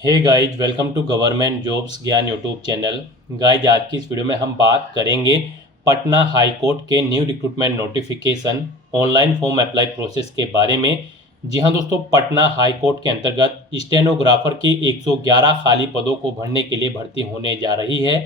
Hey guys, welcome to government jobs Gyan YouTube channel. Guys, आज की इस वीडियो में हम बात करेंगे पटना हाई कोर्ट के new recruitment notification online form apply process के बारे में। जी हाँ दोस्तों, पटना हाई कोर्ट के अंतर्गत स्टेनोग्राफर के 111 खाली पदों को भरने के लिए भर्ती होने जा रही है।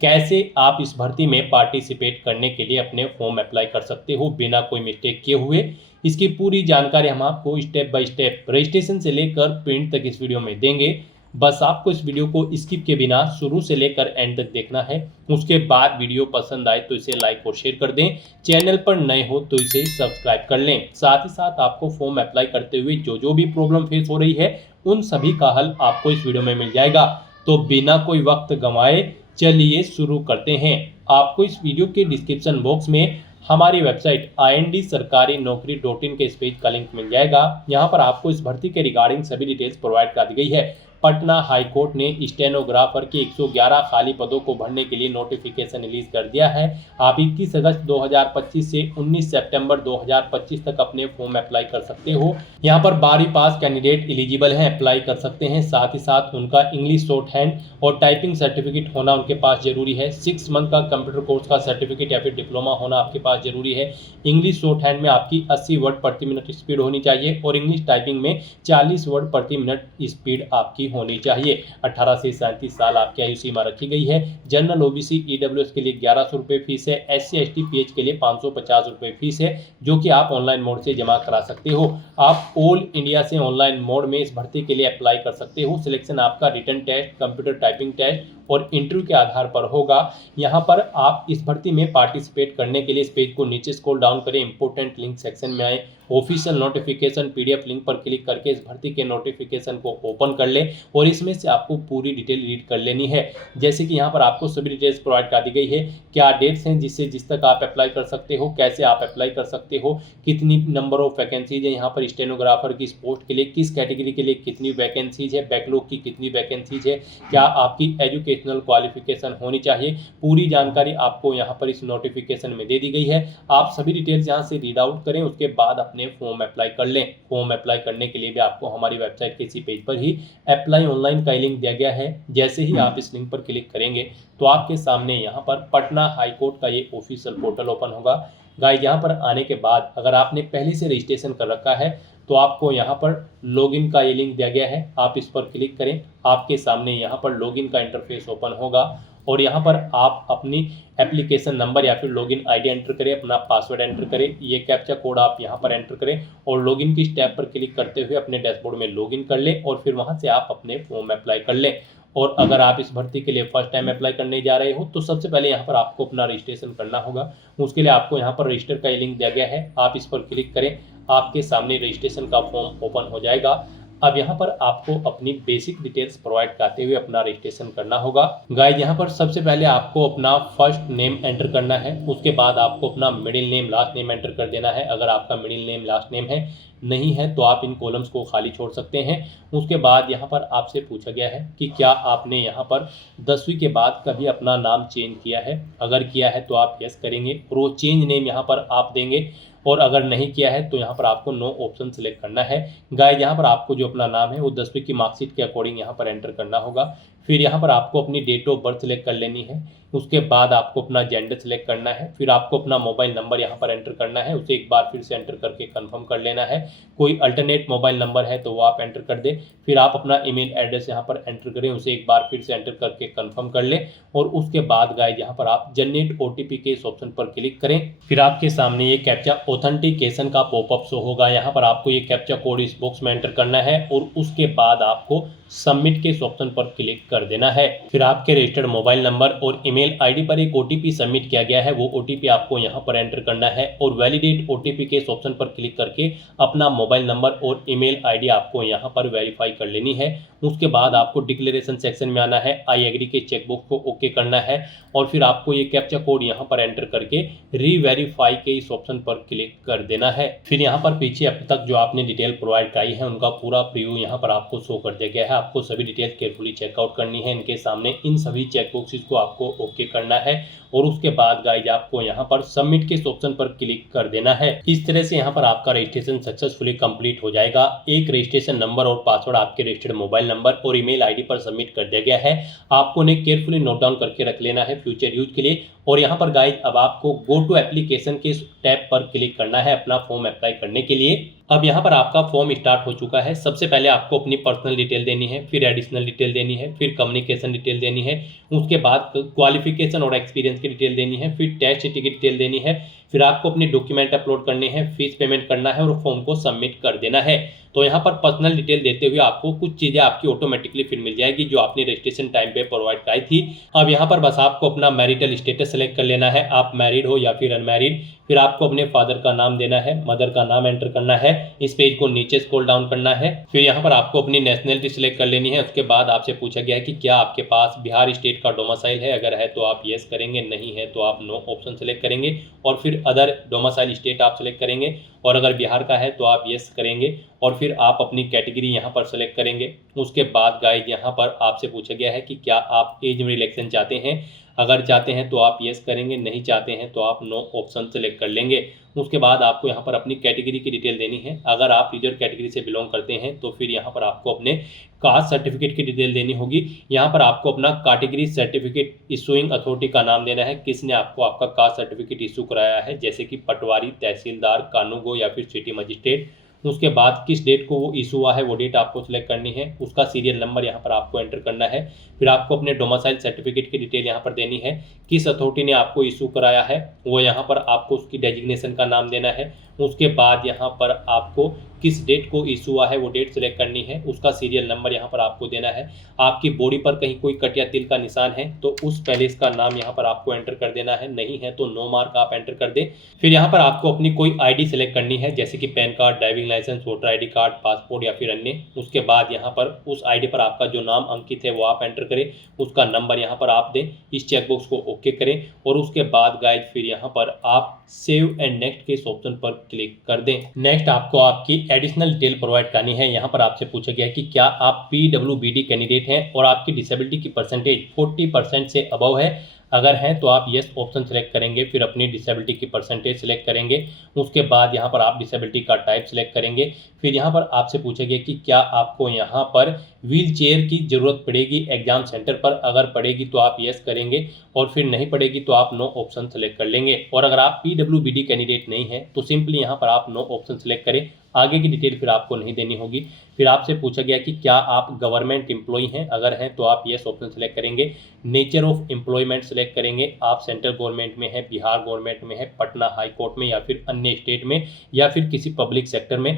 कैसे आप इस भर्ती में पार्टिसिपेट करने के लिए अपने फॉर्म अप्लाई कर सकते हो बिना कोई मिस्टेक किए हुए, इसकी पूरी जानकारी हम आपको स्टेप बाय स्टेप रजिस्ट्रेशन से लेकर प्रिंट तक इस वीडियो में देंगे। बस आपको इस वीडियो को स्किप के बिना शुरू से लेकर एंड तक देखना है। उसके बाद वीडियो पसंद आए तो इसे लाइक और शेयर कर दें। चैनल पर नए हो तो इसे सब्सक्राइब कर लें। साथ ही साथ आपको फॉर्म अप्लाई करते हुए जो जो भी प्रॉब्लम फेस हो रही है उन सभी का हल आपको इस वीडियो में मिल जाएगा। तो बिना कोई वक्त गंवाए चलिए शुरू करते हैं। आपको इस वीडियो के डिस्क्रिप्शन बॉक्स में हमारी वेबसाइट IND-sarkari-naukri.in के इस पेज का लिंक मिल जाएगा। यहाँ पर आपको इस भर्ती के रिगार्डिंग सभी डिटेल्स प्रोवाइड कर दी गई है। पटना हाई कोर्ट ने स्टेनोग्राफर के 111 खाली पदों को भरने के लिए नोटिफिकेशन रिलीज कर दिया है। आप 21 अगस्त 2025 से 19 सितंबर 2025 तक अपने फॉर्म अप्लाई कर सकते हो। यहाँ पर 12वीं पास कैंडिडेट एलिजिबल हैं, अप्लाई कर सकते हैं। साथ ही साथ उनका इंग्लिश शॉर्ट हैंड और टाइपिंग सर्टिफिकेट होना उनके पास जरूरी है। 6 मंथ का कंप्यूटर कोर्स का सर्टिफिकेट या फिर डिप्लोमा होना आपके पास जरूरी है। इंग्लिश शॉर्ट हैंड में आपकी 80 वर्ड प्रति मिनट स्पीड होनी चाहिए और इंग्लिश टाइपिंग में 40 वर्ड प्रति मिनट स्पीड आपकी होनी चाहिए। 18 से 37 साल आपकी आयु सीमा रखी गई है। जनरल OBC EWS के लिए 1100 रुपये फीस है। SC ST PH के लिए 550 रुपये फीस है, जो कि आप ऑनलाइन मोड से जमा करा सकते हो। आप ऑल इंडिया से ऑनलाइन मोड में इस भर्ती के लिए अप्लाई कर सकते हो। सिलेक्शन आपका written test, computer typing test और इंटरव्यू के आधार पर होगा। यहाँ पर आप इस भर्ती में पार्टिसिपेट करने के लिए इस पेज को नीचे स्क्रॉल डाउन करें, इंपोर्टेंट लिंक सेक्शन में आए, ऑफिशियल नोटिफिकेशन PDF लिंक पर क्लिक करके इस भर्ती के नोटिफिकेशन को ओपन कर ले और इसमें से आपको पूरी डिटेल रीड कर लेनी है। जैसे कि यहाँ पर आपको सभी डिटेल्स प्रोवाइड कर दी गई है, क्या डेट्स हैं जिस तक आप अप्लाई कर सकते हो, कैसे आप अप्लाई कर सकते हो, कितनी नंबर ऑफ वैकेंसीज है यहाँ पर स्टेनोग्राफर की इस पोस्ट के लिए, किस कैटेगरी के लिए कितनी वैकेंसीज है, बैकलॉग की कितनी वैकेंसीज है, क्या आपकी एजुकेशनल क्वालिफिकेशन होनी चाहिए। पूरी जानकारी आपको यहाँ पर इस नोटिफिकेशन में दे दी गई है। आप सभी डिटेल्स यहाँ से रीड आउट करें, उसके बाद अपने फॉर्म अप्लाई कर लें। फॉर्म अप्लाई करने के लिए भी आपको हमारी वेबसाइट के इसी पेज पर ही अप्लाई ऑनलाइन का लिंक दिया गया है। जैसे ही आप इस लिंक पर क्लिक करेंगे तो आपके सामने यहाँ पर पटना हाई कोर्ट का ये ऑफिशियल पोर्टल ओपन होगा। गाइस, यहाँ पर आने के बाद अगर आपने पहले से रजिस्ट्रेशन कर रखा है तो आपको यहाँ पर लॉगिन का ये लिंक दिया गया है, आप इस पर क्लिक करें। आपके सामने यहाँ पर लॉगिन का इंटरफेस ओपन होगा और यहाँ पर आप अपनी एप्लीकेशन नंबर या फिर लॉगिन ID एंटर करें, अपना पासवर्ड एंटर करें, ये कैप्चा कोड आप यहाँ पर एंटर करें और लॉगिन की स्टेप पर क्लिक करते हुए अपने डैशबोर्ड में लॉगिन कर लें और फिर वहाँ से आप अपने फॉर्म अप्लाई कर लें। और अगर आप इस भर्ती के लिए फर्स्ट टाइम अप्लाई करने जा रहे हो तो सबसे पहले यहाँ पर आपको अपना रजिस्ट्रेशन करना होगा। उसके लिए आपको यहाँ पर रजिस्टर का लिंक दिया गया है, आप इस पर क्लिक करें। आपके सामने रजिस्ट्रेशन का फॉर्म ओपन हो जाएगा। अब यहाँ पर आपको अपनी बेसिक डिटेल्स प्रोवाइड करते हुए अपना रजिस्ट्रेशन करना होगा। गाइस, यहाँ पर सबसे पहले आपको अपना फर्स्ट नेम एंटर करना है, उसके बाद आपको अपना middle name last name enter कर देना है। अगर आपका मिडिल नेम लास्ट नेम है नहीं है तो आप इन कॉलम्स को खाली छोड़ सकते हैं। उसके बाद यहाँ पर आपसे पूछा गया है कि क्या आपने यहाँ पर 10वीं के बाद कभी अपना नाम चेंज किया है। अगर किया है तो आप यस करेंगे और वो चेंज नेम यहाँ पर आप देंगे, और अगर नहीं किया है तो यहाँ पर आपको नो ऑप्शन सेलेक्ट करना है। गाइस, यहाँ पर आपको जो अपना नाम है वो 10वीं की मार्कशीट के अकॉर्डिंग यहाँ पर एंटर करना होगा। फिर यहाँ पर आपको अपनी डेट ऑफ बर्थ सेलेक्ट कर लेनी है। उसके बाद आपको अपना जेंडर सेलेक्ट करना है। फिर आपको अपना मोबाइल नंबर यहाँ पर एंटर करना है, उसे एक बार फिर से एंटर करके कंफर्म कर लेना है। कोई अल्टरनेट मोबाइल नंबर है तो वो आप एंटर कर दें। फिर आप अपना ईमेल एड्रेस यहाँ पर एंटर करें, उसे एक बार फिर से एंटर करके कंफर्म कर लें और उसके बाद गाइस यहाँ पर आप जनरेट OTP के इस ऑप्शन पर क्लिक करें। फिर आपके सामने ये कैप्चा ऑथेंटिकेशन का पॉपअप शो होगा। यहाँ पर आपको ये कैप्चा कोड इस बॉक्स में एंटर करना है और उसके बाद आपको सबमिट के इस ऑप्शन पर क्लिक कर देना है। फिर आपके रजिस्टर्ड मोबाइल नंबर और ईमेल ID पर एक OTP सबमिट किया गया है, वो OTP आपको यहाँ पर एंटर करना है और वैलिडेट OTP के इस ऑप्शन पर क्लिक करके अपना मोबाइल नंबर और ईमेल ID आपको यहाँ पर वेरीफाई कर लेनी है। उसके बाद आपको डिक्लेरेशन सेक्शन में आना है, आई एग्री के चेकबॉक्स को ओके करना है और फिर आपको ये कैप्चा कोड यहाँ पर एंटर करके रीवेरीफाई के इस ऑप्शन पर क्लिक कर देना है। फिर यहाँ पर पीछे अब तक जो आपने डिटेल प्रोवाइड कराई है उनका पूरा प्रीव्यू यहाँ पर आपको शो कर दिया गया है। आपको सभी डिटेल केयरफुली चेकआउट करनी है। इनके सामने इन सभी चेक बॉक्सेस को आपको ओके करना है और उसके बाद गाइज आपको यहाँ पर सबमिट के इस ऑप्शन पर क्लिक कर देना है। इस तरह से यहाँ पर आपका रजिस्ट्रेशन सक्सेसफुली कंप्लीट हो जाएगा। एक रजिस्ट्रेशन नंबर और पासवर्ड आपके रजिस्टर्ड मोबाइल नंबर और ईमेल आईडी पर सबमिट कर दिया गया है। आपको उन्हें केयरफुली नोट डाउन करके रख लेना है फ्यूचर यूज के लिए। और यहाँ पर गाइज अब आपको गो टू एप्लीकेशन के टैब पर क्लिक करना है अपना फॉर्म अप्लाई करने के लिए। अब यहाँ पर आपका फॉर्म स्टार्ट हो चुका है। सबसे पहले आपको अपनी पर्सनल डिटेल देनी है, फिर एडिशनल डिटेल देनी है, फिर कम्युनिकेशन डिटेल देनी है, उसके बाद क्वालिफिकेशन और एक्सपीरियंस की डिटेल देनी है, फिर टेस्ट की डिटेल देनी है, फिर आपको अपनी डॉक्यूमेंट अपलोड करने हैं, फीस पेमेंट करना है और फॉर्म को सबमिट कर देना है। तो यहाँ पर पर्सनल डिटेल देते हुए आपको कुछ चीज़ें आपकी ऑटोमेटिकली फिर मिल जाएगी जो आपने रजिस्ट्रेशन टाइम पे प्रोवाइड कराई थी। अब यहाँ पर बस आपको अपना मैरिटल स्टेटस सेलेक्ट कर लेना है, आप मैरिड हो या फिर अनमैरिड। फिर आपको अपने फादर का नाम देना है, मदर का नाम एंटर करना है, इस पेज को नीचे स्क्रॉल डाउन करना है। फिर यहाँ पर आपको अपनी नेशनलिटी सिलेक्ट कर लेनी है। उसके बाद आपसे पूछा गया है कि क्या आपके पास बिहार स्टेट का डोमिसाइल है, अगर है तो आप येस करेंगे, नहीं है तो आप नो ऑप्शन सेलेक्ट करेंगे और फिर अदर डोमिसाइल स्टेट आप सेलेक्ट करेंगे और अगर बिहार का है तो आप येस करेंगे और फिर आप अपनी कैटेगरी यहाँ पर सेलेक्ट करेंगे। उसके बाद गाइड यहाँ पर आपसे पूछा गया है कि क्या आप एज में रिलैक्सेशन चाहते हैं, अगर चाहते हैं तो आप येस करेंगे, नहीं चाहते हैं तो आप नो ऑप्शन सेलेक्ट कर लेंगे। उसके बाद आपको यहाँ पर अपनी कैटेगरी की डिटेल देनी है। अगर आप रिजर्व कैटेगरी से बिलोंग करते हैं तो फिर यहाँ पर आपको अपने कास्ट सर्टिफिकेट की डिटेल देनी होगी। यहाँ पर आपको अपना कैटेगरी सर्टिफिकेट इशूइंग अथॉरिटी का नाम देना है, किसने आपको आपका कास्ट सर्टिफिकेट इशू कराया है, जैसे कि पटवारी, तहसीलदार, कानूगो या फिर सिटी मजिस्ट्रेट। उसके बाद किस डेट को वो इशू हुआ है वो डेट आपको सिलेक्ट करनी है, उसका सीरियल नंबर यहाँ पर आपको एंटर करना है। फिर आपको अपने डोमिसाइल सर्टिफिकेट की डिटेल यहाँ पर देनी है, किस अथॉरिटी ने आपको इशू कराया है वो यहाँ पर आपको उसकी डेजिग्नेशन का नाम देना है। उसके बाद यहाँ पर आपको किस डेट को इशू हुआ है वो डेट सेलेक्ट करनी है, उसका सीरियल नंबर यहाँ पर आपको देना है। आपकी बॉडी पर कहीं कोई कट या तिल का निशान है तो उस पैलेस का नाम यहाँ पर आपको एंटर कर देना है, नहीं है तो नो मार्क आप एंटर कर दें। फिर यहाँ पर आपको अपनी कोई आईडी सेलेक्ट करनी है, जैसे कि PAN card, driving licence, voter ID card, passport या फिर अन्य। उसके बाद यहाँ पर उस आईडी पर आपका जो नाम अंकित है वो आप एंटर करें, उसका नंबर यहाँ पर आप दें, इस चेकबॉक्स को ओके करें और उसके बाद गाइड फिर यहाँ पर आप सेव एंड नेक्स्ट के इस ऑप्शन पर क्लिक कर दें। नेक्स्ट आपको आपकी एडिशनल डिटेल प्रोवाइड करनी है। यहाँ पर आपसे पूछा गया है कि क्या आप PWBD कैंडिडेट हैं और आपकी डिसेबिलिटी की परसेंटेज 40% से अबव है, अगर हैं तो आप येस ऑप्शन सेलेक्ट करेंगे, फिर अपनी डिसेबिलिटी की परसेंटेज सेलेक्ट करेंगे। उसके बाद यहाँ पर आप डिसेबिलिटी का टाइप सेलेक्ट करेंगे। फिर यहाँ पर आपसे पूछा गया कि क्या आपको यहाँ पर व्हील चेयर की ज़रूरत पड़ेगी एग्जाम सेंटर पर, अगर पड़ेगी तो आप येस करेंगे और फिर नहीं पड़ेगी तो आप नो ऑप्शन सेलेक्ट कर लेंगे। और अगर आप PWBD कैंडिडेट नहीं है तो सिंपली यहाँ पर आप नो ऑप्शन सेलेक्ट करें, आगे की डिटेल फिर आपको नहीं देनी होगी। फिर आपसे पूछा गया कि क्या आप गवर्नमेंट एम्प्लॉई हैं, अगर हैं तो आप येस ऑप्शन सेलेक्ट करेंगे। नेचर ऑफ एम्प्लॉयमेंट सेलेक्ट करेंगे, आप सेंट्रल गवर्नमेंट में है, बिहार गवर्नमेंट में है, पटना हाई कोर्ट में या फिर अन्य स्टेट में या फिर किसी पब्लिक सेक्टर में,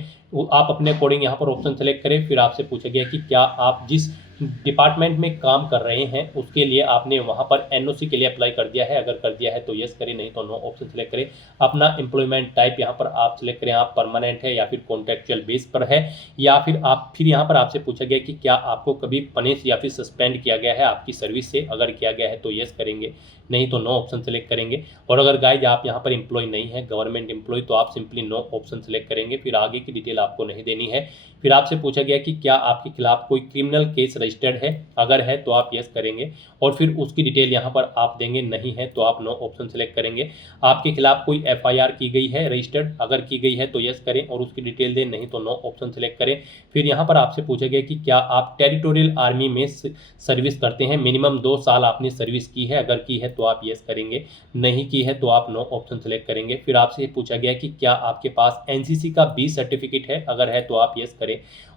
आप अपने अकॉर्डिंग यहाँ पर ऑप्शन सेलेक्ट करें। फिर आपसे पूछा गया कि क्या आप जिस डिपार्टमेंट में काम कर रहे हैं उसके लिए आपने वहाँ पर NOC के लिए अप्लाई कर दिया है, अगर कर दिया है तो यस करें, नहीं तो नो ऑप्शन सेलेक्ट करें। अपना एम्प्लॉयमेंट टाइप यहाँ पर आप सिलेक्ट करें, आप परमानेंट है या फिर कॉन्ट्रेक्चुअल बेस पर है या फिर यहाँ पर आपसे पूछा गया कि क्या आपको कभी पनिश या फिर सस्पेंड किया गया है आपकी सर्विस से, अगर किया गया है तो यस करेंगे, नहीं तो नो ऑप्शन सेलेक्ट करेंगे। और अगर गाइज आप यहाँ पर एम्प्लॉय नहीं है, गवर्नमेंट एम्प्लॉय, तो आप सिंपली नो ऑप्शन सेलेक्ट करेंगे, फिर आगे की डिटेल आपको नहीं देनी है। फिर आपसे पूछा गया कि क्या आपके खिलाफ कोई क्रिमिनल केस रजिस्टर्ड है, अगर है तो आप यस करेंगे और फिर उसकी डिटेल यहाँ पर आप देंगे, नहीं है तो आप नो ऑप्शन सेलेक्ट करेंगे। आपके खिलाफ कोई FIR की गई है रजिस्टर्ड, अगर की गई है तो यस करें और उसकी डिटेल दें, नहीं तो नो ऑप्शन सेलेक्ट करें। फिर यहाँ पर आपसे पूछा गया कि क्या आप टेरिटोरियल आर्मी में सर्विस करते हैं, मिनिमम 2 साल आपने सर्विस की है, अगर की है तो आप यस करेंगे, नहीं की है तो आप नो ऑप्शन सेलेक्ट करेंगे। फिर आपसे पूछा गया कि क्या आपके पास NCC का B सर्टिफिकेट है, अगर है तो आप यस करें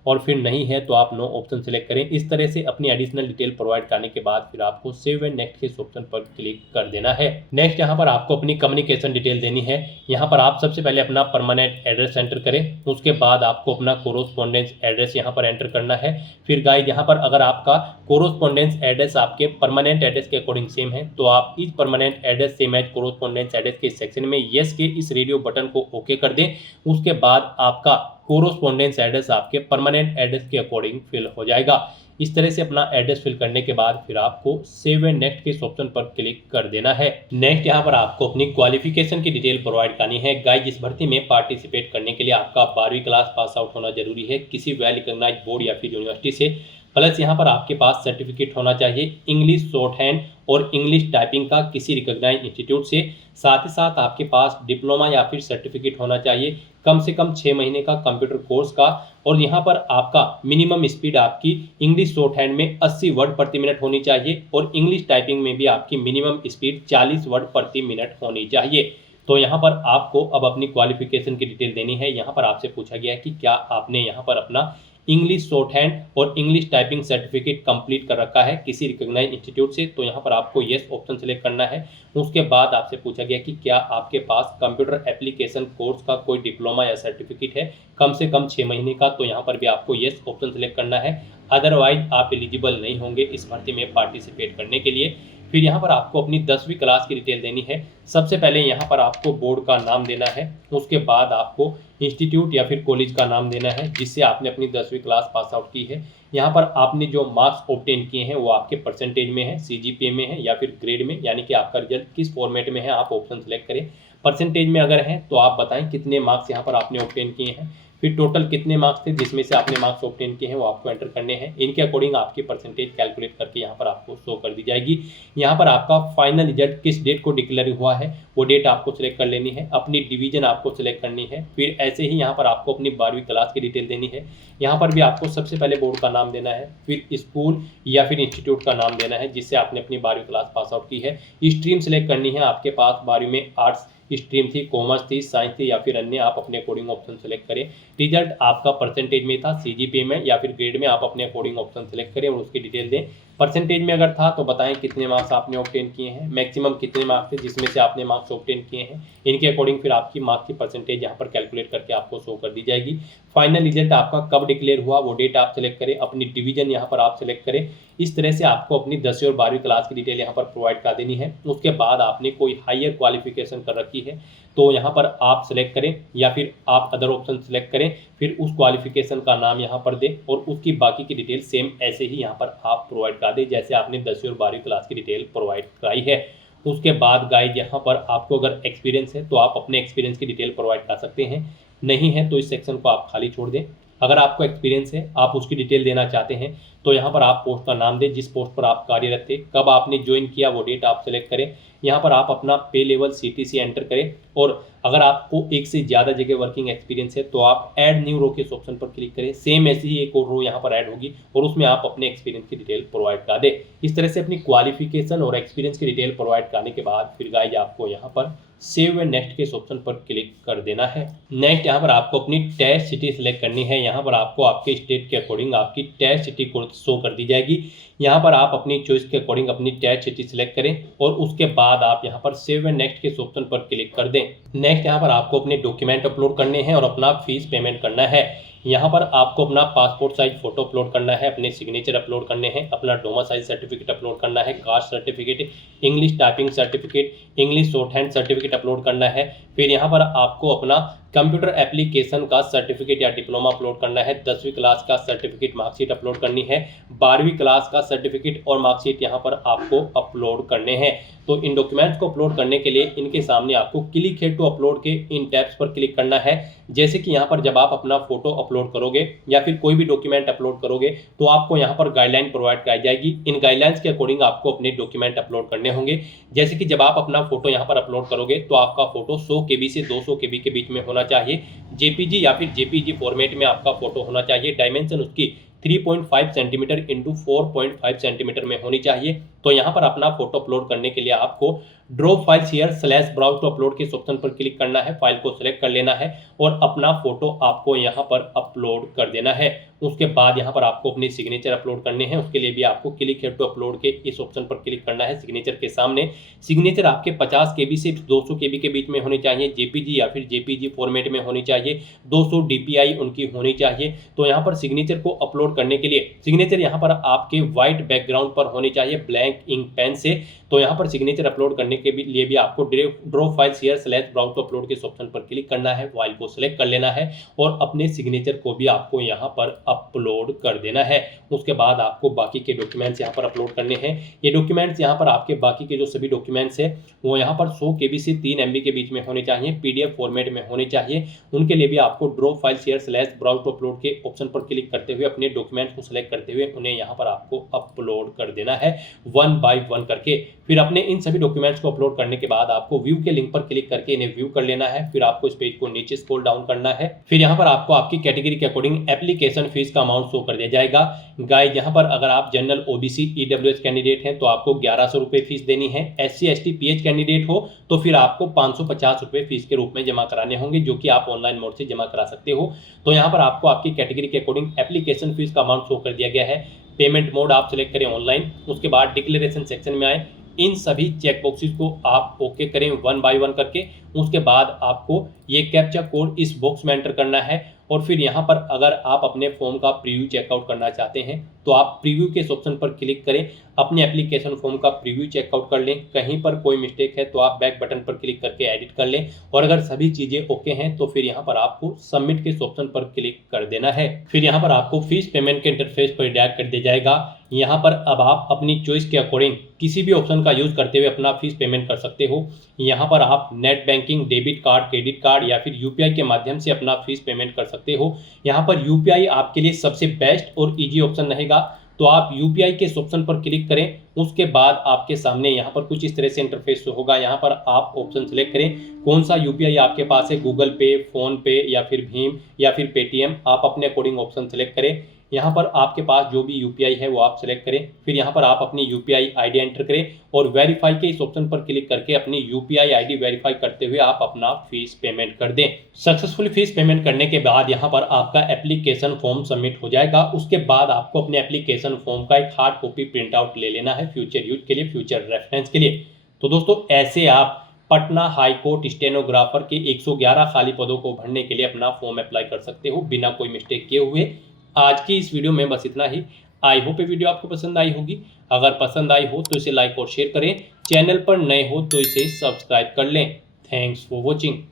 और फिर नहीं है तो आप नो ऑप्शन सेलेक्ट करें। इस तरह से अपनी एडिशनल डिटेल प्रोवाइड करने के बाद फिर आपको सेव एंड नेक्स्ट के इस ऑप्शन पर क्लिक कर देना है। नेक्स्ट यहाँ पर आपको अपनी कम्युनिकेशन डिटेल देनी है। यहाँ पर आप सबसे पहले अपना परमानेंट एड्रेस एंटर करें, उसके बाद आपको अपना कोरोस्पोंडेंस एड्रेस यहाँ पर एंटर करना है। फिर गाइस यहाँ पर अगर आपका कोरोस्पोंडेंस एड्रेस आपके परमानेंट एड्रेस के अकॉर्डिंग सेम है तो आप इस permanent address same as correspondence address के सेक्शन में यस के इस रेडियो बटन को ओके कर दें। उसके बाद आपका कोरोस्पोंडेंस एड्रेस आपके परमानेंट एड्रेस के अकॉर्डिंग फिल हो जाएगा। इस तरह से अपना एड्रेस फिल करने के बाद फिर आपको सेव एंड नेक्स्ट के इस ऑप्शन पर क्लिक कर देना है। नेक्स्ट यहाँ पर आपको अपनी क्वालिफिकेशन की डिटेल प्रोवाइड करनी है। गाइस इस भर्ती में पार्टिसिपेट करने के लिए आपका 12वीं क्लास पास आउट होना जरूरी है किसी वेल रिकॉग्नाइज्ड बोर्ड या फिर यूनिवर्सिटी से। प्लस यहाँ पर आपके पास सर्टिफिकेट होना चाहिए इंग्लिश शॉर्ट हैंड और इंग्लिश टाइपिंग का किसी रिकॉग्नाइज्ड इंस्टीट्यूट से। साथ ही साथ आपके पास डिप्लोमा या फिर सर्टिफिकेट होना चाहिए कम से कम 6 महीने का कंप्यूटर कोर्स का। और यहाँ पर आपका मिनिमम स्पीड आपकी इंग्लिश शॉर्ट हैंड में 80 वर्ड प्रति मिनट होनी चाहिए और इंग्लिश टाइपिंग में भी आपकी मिनिमम स्पीड 40 वर्ड प्रति मिनट होनी चाहिए। तो यहाँ पर आपको अब अपनी क्वालिफिकेशन की डिटेल देनी है। यहाँ पर आपसे पूछा गया है कि क्या आपने यहाँ पर अपना इंग्लिश शॉर्ट हैंड और इंग्लिश टाइपिंग सर्टिफिकेट कंप्लीट कर रखा है किसी रिकॉग्नाइज्ड इंस्टीट्यूट से, तो यहाँ पर आपको येस ऑप्शन सेलेक्ट करना है। उसके बाद आपसे पूछा गया कि क्या आपके पास कंप्यूटर एप्लीकेशन कोर्स का कोई डिप्लोमा या सर्टिफिकेट है कम से कम 6 महीने का, तो यहाँ पर भी आपको येस ऑप्शन सेलेक्ट करना है। अदरवाइज आप एलिजिबल नहीं होंगे इस भर्ती में पार्टिसिपेट करने के लिए। फिर यहाँ पर आपको अपनी 10वीं क्लास की डिटेल देनी है। सबसे पहले यहाँ पर आपको बोर्ड का नाम देना है, उसके बाद आपको इंस्टीट्यूट या फिर कॉलेज का नाम देना है जिससे आपने अपनी 10वीं क्लास पास आउट की है। यहाँ पर आपने जो मार्क्स ऑब्टेन किए हैं वो आपके परसेंटेज में है, सीजीपीए में है या फिर ग्रेड में, यानी कि आपका रिजल्ट किस फॉर्मेट में है आप ऑप्शन सेलेक्ट करें। परसेंटेज में अगर है तो आप बताएं कितने मार्क्स यहाँ पर आपने ऑब्टेन किए हैं, फिर टोटल कितने मार्क्स थे जिसमें से आपने मार्क्स ऑब्टेन किए हैं वो आपको एंटर करने हैं। इनके अकॉर्डिंग आपकी परसेंटेज कैलकुलेट करके यहाँ पर आपको शो कर दी जाएगी। यहाँ पर आपका फाइनल रिजल्ट किस डेट को डिक्लेयर हुआ है वो डेट आपको सिलेक्ट कर लेनी है, अपनी डिवीजन आपको सिलेक्ट करनी है। फिर ऐसे ही यहाँ पर आपको अपनी 12वीं क्लास की डिटेल देनी है। यहाँ पर भी आपको सबसे पहले बोर्ड का नाम देना है, फिर स्कूल या फिर इंस्टीट्यूट का नाम देना है जिससे आपने अपनी 12वीं क्लास पास आउट की है। स्ट्रीम सिलेक्ट करनी है, आपके पास 12वीं में आर्ट्स स्ट्रीम थी, कॉमर्स थी, साइंस थी या फिर अन्य, आप अपने अकॉर्डिंग ऑप्शन सेलेक्ट करें। रिजल्ट आपका परसेंटेज में था, सीजीपीए में या फिर ग्रेड में, आप अपने अकॉर्डिंग ऑप्शन सेलेक्ट करें और उसकी डिटेल दें। परसेंटेज में अगर था तो बताएं कितने मार्क्स आपने ऑब्टेन किए हैं, मैक्सिमम कितने मार्क्स थे जिसमें से आपने मार्क्स ऑब्टेन किए हैं। इनके अकॉर्डिंग फिर आपकी मार्क्स की परसेंटेज यहाँ पर कैलकुलेट करके आपको शो कर दी जाएगी। फाइनल रिजल्ट आपका कब डिक्लेयर हुआ वो डेट आप सेलेक्ट करें, अपनी डिवीजन यहाँ पर आप सेलेक्ट करें। इस तरह से आपको अपनी 10वीं और 12वीं क्लास की डिटेल यहाँ पर प्रोवाइड कर देनी है। उसके बाद आपने कोई हायर क्वालिफिकेशन कर रखी है तो यहाँ पर आप सेलेक्ट करें या फिर आप अदर ऑप्शन सेलेक्ट करें, फिर उस क्वालिफिकेशन का नाम यहाँ पर दें और उसकी बाकी की डिटेल सेम ऐसे ही यहाँ पर आप प्रोवाइड कर दें जैसे आपने 10वीं और 12वीं क्लास की डिटेल प्रोवाइड कराई है। उसके बाद गाइज यहाँ पर आपको अगर एक्सपीरियंस है तो आप अपने एक्सपीरियंस की डिटेल प्रोवाइड कर सकते हैं, नहीं है तो इस सेक्शन को आप खाली छोड़ दें। अगर आपको एक्सपीरियंस है, आप उसकी डिटेल देना चाहते हैं तो यहाँ पर आप पोस्ट का नाम दें, जिस पोस्ट पर आप कार्यरत थे, कब आपने ज्वाइन किया वो डेट आप सेलेक्ट करें। यहाँ पर आप अपना पे लेवल सीटीसी एंटर करें और अगर आपको एक से ज़्यादा जगह वर्किंग एक्सपीरियंस है तो आप ऐड न्यू रो के इस ऑप्शन पर क्लिक करें। सेम ऐसी ही एक और रो यहाँ पर ऐड होगी और उसमें आप अपने एक्सपीरियंस की डिटेल प्रोवाइड कर दें। इस तरह से अपनी क्वालिफिकेशन और एक्सपीरियंस की डिटेल प्रोवाइड करने के बाद फिर गाइज आपको यहाँ पर सेव एंड नेक्स्ट के इस ऑप्शन पर क्लिक कर देना है। नेक्स्ट यहाँ पर आपको अपनी टेस्ट सिटी सिलेक्ट करनी है। यहाँ पर आपको आपके स्टेट के अकॉर्डिंग आपकी टेस्ट सिटी को शो कर दी जाएगी। यहाँ पर आप अपनी चॉइस के अकॉर्डिंग अपनी टेस्ट सिटी सिलेक्ट करें और उसके बाद आप यहाँ पर सेव एंड नेक्स्ट के इस ऑप्शन पर क्लिक कर दें। नेक्स्ट यहाँ पर आपको अपने डॉक्यूमेंट अपलोड करने हैं और अपना फीस पेमेंट करना है। यहाँ पर आपको अपना पासपोर्ट साइज फोटो अपलोड करना है, अपने सिग्नेचर अपलोड करने हैं, अपना डोमिसाइल सर्टिफिकेट अपलोड करना है, caste certificate, English typing certificate, English short hand certificate upload करना है। फिर यहाँ पर आपको अपना कंप्यूटर एप्लीकेशन का सर्टिफिकेट या डिप्लोमा अपलोड करना है, 10वीं क्लास का सर्टिफिकेट मार्कशीट अपलोड करनी है, 12वीं क्लास का सर्टिफिकेट और मार्कशीट यहाँ पर आपको अपलोड करने हैं। तो इन डॉक्यूमेंट्स को अपलोड करने के लिए इनके सामने आपको क्लिक हियर टू अपलोड के इन टैब्स पर क्लिक करना है। जैसे कि यहाँ पर जब आप अपना फोटो अपलोड करोगे या फिर कोई भी डॉक्यूमेंट अपलोड करोगे तो आपको यहाँ पर गाइडलाइन प्रोवाइड कराई जाएगी। इन गाइडलाइंस के अकॉर्डिंग आपको अपने डॉक्यूमेंट अपलोड करने होंगे। जैसे कि जब आप अपना फोटो यहाँ पर अपलोड करोगे तो आपका फोटो 100 KB से 200 KB के बीच में होना चाहिए, जेपीजी या फिर जेपीजी फॉर्मेट में आपका फोटो होना चाहिए। डायमेंशन उसकी 3.5 सेंटीमीटर इंटू 4.5 सेंटीमीटर में होनी चाहिए। तो यहाँ पर अपना फोटो अपलोड करने के लिए आपको drop file share slash browse to upload के ऑप्शन पर क्लिक करना है, फाइल को सिलेक्ट कर लेना है और अपना फोटो आपको यहाँ पर अपलोड कर देना है। उसके बाद यहाँ पर आपको अपने सिग्नेचर अपलोड करने हैं, उसके लिए भी आपको क्लिक हियर टू अपलोड के इस ऑप्शन पर क्लिक करना है। सिग्नेचर के सामने सिग्नेचर आपके 50 KB से 200 KB के बीच में होने चाहिए, जेपीजी या फिर जेपीजी फॉर्मेट में होनी चाहिए, 200 DPI उनकी होनी चाहिए। तो यहाँ पर सिग्नेचर को अपलोड करने के लिए सिग्नेचर यहाँ पर आपके व्हाइट बैकग्राउंड पर होनी चाहिए ब्लैंक इंक पेन से। तो यहाँ पर सिग्नेचर अपलोड करने के लिए भी आपको drop file share slash browse to upload के ऑप्शन पर क्लिक करना है, फाइल को सिलेक्ट कर लेना है और अपने सिग्नेचर को भी आपको यहाँ पर अपलोड कर देना है। उसके बाद आपको बाकी के डॉक्यूमेंट्स यहाँ पर अपलोड करने हैं। ये डॉक्यूमेंट्स यहाँ पर आपके बाकी के जो सभी डॉक्यूमेंट्स हैं वो यहाँ पर 100 KB से 3 MB के बीच में होने चाहिए, PDF फॉर्मेट में होने चाहिए। उनके लिए भी आपको drop file share / browse to upload के ऑप्शन पर क्लिक करते हुए अपने डॉक्यूमेंट्स को सिलेक्ट करते हुए उन्हें यहाँ पर आपको अपलोड कर देना है 1 by 1 करके। फिर अपने इन सभी डॉक्यूमेंट्स को अपलोड करने के बाद आपको व्यू के लिंक पर क्लिक करके इन्हें व्यू कर लेना है। फिर आपको इस पेज को नीचे स्क्रॉल डाउन करना है। फिर यहाँ पर आपको आपकी कैटेगरी के अकॉर्डिंग एप्लीकेशन फीस का अमाउंट शो कर दिया जाएगा। गाइस यहाँ पर अगर आप जनरल OBC EWS कैंडिडेट हैं तो आपको 1100 रुपये फीस देनी है। SC ST PH कैंडिडेट हो तो फिर आपको 550 रुपये फीस के रूप में जमा कराने होंगे, जो कि आप ऑनलाइन मोड से जमा करा सकते हो। तो यहाँ पर आपको आपकी कैटेगरी के अकॉर्डिंग एप्लीकेशन फीस का अमाउंट शो कर दिया गया है। पेमेंट मोड आप सिलेक्ट करें ऑनलाइन। उसके बाद डिक्लेरेशन सेक्शन में आए, इन सभी चेक बॉक्सेस को आप ओके करें 1 by 1 करके। उसके बाद आपको ये कैप्चा कोड इस बॉक्स में एंटर करना है और फिर यहाँ पर अगर आप अपने फॉर्म का प्रीव्यू चेकआउट करना चाहते हैं तो आप प्रीव्यू के इस ऑप्शन पर क्लिक करें, अपने एप्लीकेशन फॉर्म का प्रीव्यू चेकआउट कर लें। कहीं पर कोई मिस्टेक है तो आप बैक बटन पर क्लिक करके एडिट कर लें और अगर सभी चीज़ें ओके हैं तो फिर यहाँ पर आपको सबमिट के इस ऑप्शन पर क्लिक कर देना है। फिर यहाँ पर आपको फीस पेमेंट के इंटरफेस पर डायरेक्ट कर दिया जाएगा। यहाँ पर अब आप अपनी चॉइस के अकॉर्डिंग किसी भी ऑप्शन का यूज करते हुए अपना फीस पेमेंट कर सकते हो। यहाँ पर आप net banking, debit card, credit card या फिर UPI के माध्यम से अपना फीस पेमेंट कर सकते हो। यहाँ पर UPI आपके लिए सबसे बेस्ट और इजी ऑप्शन रहेगा, तो आप UPI के इस ऑप्शन पर क्लिक करें। उसके बाद आपके सामने यहाँ पर कुछ इस तरह से इंटरफेस होगा। यहाँ पर आप ऑप्शन सेलेक्ट करें कौन सा UPI आपके पास है, गूगल पे, फोन पे या फिर भीम या फिर पेटीएम। आप अपने अकॉर्डिंग ऑप्शन सेलेक्ट करें। यहाँ पर आपके पास जो भी UPI है वो आप सेलेक्ट करें। फिर यहाँ पर आप अपनी UPI ID एंटर करें और वेरीफाई के इस ऑप्शन पर क्लिक करके अपनी UPI ID वेरीफाई करते हुए आप अपना फीस पेमेंट कर दें। सक्सेसफुली फीस पेमेंट करने के बाद यहाँ पर आपका एप्लीकेशन फॉर्म सबमिट हो जाएगा। उसके बाद आपको अपने एप्लीकेशन फॉर्म का एक हार्ड कॉपी प्रिंट आउट ले लेना है फ्यूचर यूज के लिए, फ्यूचर रेफरेंस के लिए। तो दोस्तों ऐसे आप पटना हाई कोर्ट स्टेनोग्राफर के 111 खाली पदों को भरने के लिए अपना फॉर्म अप्लाई कर सकते हो बिना कोई मिस्टेक किए हुए। आज की इस वीडियो में बस इतना ही। आई होप ये वीडियो आपको पसंद आई होगी। अगर पसंद आई हो तो इसे लाइक और शेयर करें। चैनल पर नए हो तो इसे सब्सक्राइब कर लें। Thanks for watching.